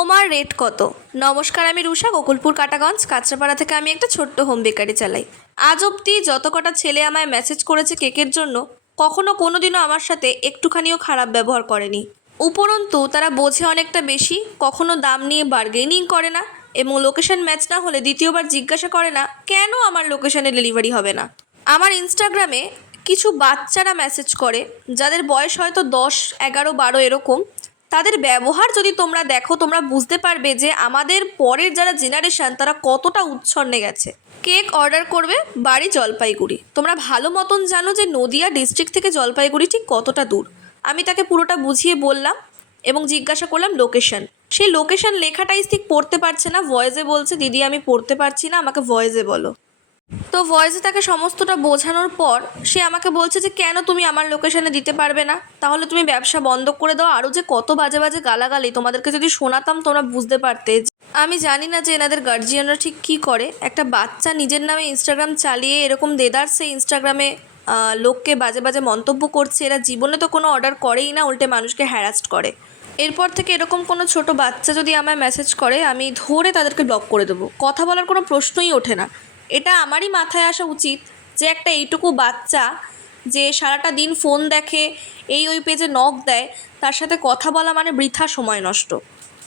তোমার রেট কত? নমস্কার, আমি রুষা, গোকুলপুর কাটাগঞ্জ কাঁচরাপাড়া থেকে আমি একটা ছোট্ট হোম বেকারি চালাই। আজ অবধি যত কটা ছেলে আমায় মেসেজ করেছে কেকের জন্য, কখনো কোনোদিনও আমার সাথে একটুখানিও খারাপ ব্যবহার করেনি। উপরন্তু তারা বোঝে অনেকটা বেশি, কখনো দাম নিয়ে বার্গেনিং করে না, এবং লোকেশন ম্যাচ না হলে দ্বিতীয়বার জিজ্ঞাসা করে না কেন আমার লোকেশনে ডেলিভারি হবে না। আমার ইনস্টাগ্রামে কিছু বাচ্চারা মেসেজ করে, যাদের বয়স হয়তো 10, 11, 12 এরকম। তাদের ব্যবহার যদি তোমরা দেখো, তোমরা বুঝতে পারবে যে আমাদের পরের যারা জেনারেশান তারা কতটা উচ্ছন্নে গেছে। কেক অর্ডার করবে, বাড়ি জলপাইগুড়ি। তোমরা ভালো মতন জানো যে নদিয়া ডিস্ট্রিক্ট থেকে জলপাইগুড়ি ঠিক কতটা দূর। আমি তাকে পুরোটা বুঝিয়ে বললাম এবং জিজ্ঞাসা করলাম লোকেশন। সেই লোকেশন লেখাটাই ঠিক পড়তে পারছে না, ভয়েসে বলছে দিদি আমি পড়তে পারছি না, আমাকে ভয়েসে বলো। তো ভয়েসে তাকে সমস্তটা বোঝানোর পর সে আমাকে বলছে যে কেন তুমি আমার লোকেশানে দিতে পারবে না, তাহলে তুমি ব্যবসা বন্ধ করে দাও। আরও যে কত বাজে বাজে গালাগালি তোমাদেরকে যদি শোনাতাম তোমরা বুঝতে পারতে। আমি জানি না যে এনাদের গার্জিয়ানরা ঠিক কী করে। একটা বাচ্চা নিজের নামে ইনস্টাগ্রাম চালিয়ে এরকম দেদারসে ইনস্টাগ্রামে লোককে বাজে বাজে মন্তব্য করছে। এরা জীবনে তো কোনো অর্ডার করেই না, উল্টে মানুষকে হ্যারাস্ট করে। এরপর থেকে এরকম কোনো ছোট বাচ্চা যদি আমায় মেসেজ করে আমি ধরে তাদেরকে ব্লক করে দেবো। কথা বলার কোনো প্রশ্নই ওঠে না। এটা আমারই মাথায় আসা উচিত যে একটা এইটুকু বাচ্চা যে সারাটা দিন ফোন দেখে, ওই পেজে নক দেয়, তার সাথে কথা বলা মানে বৃথা সময় নষ্ট।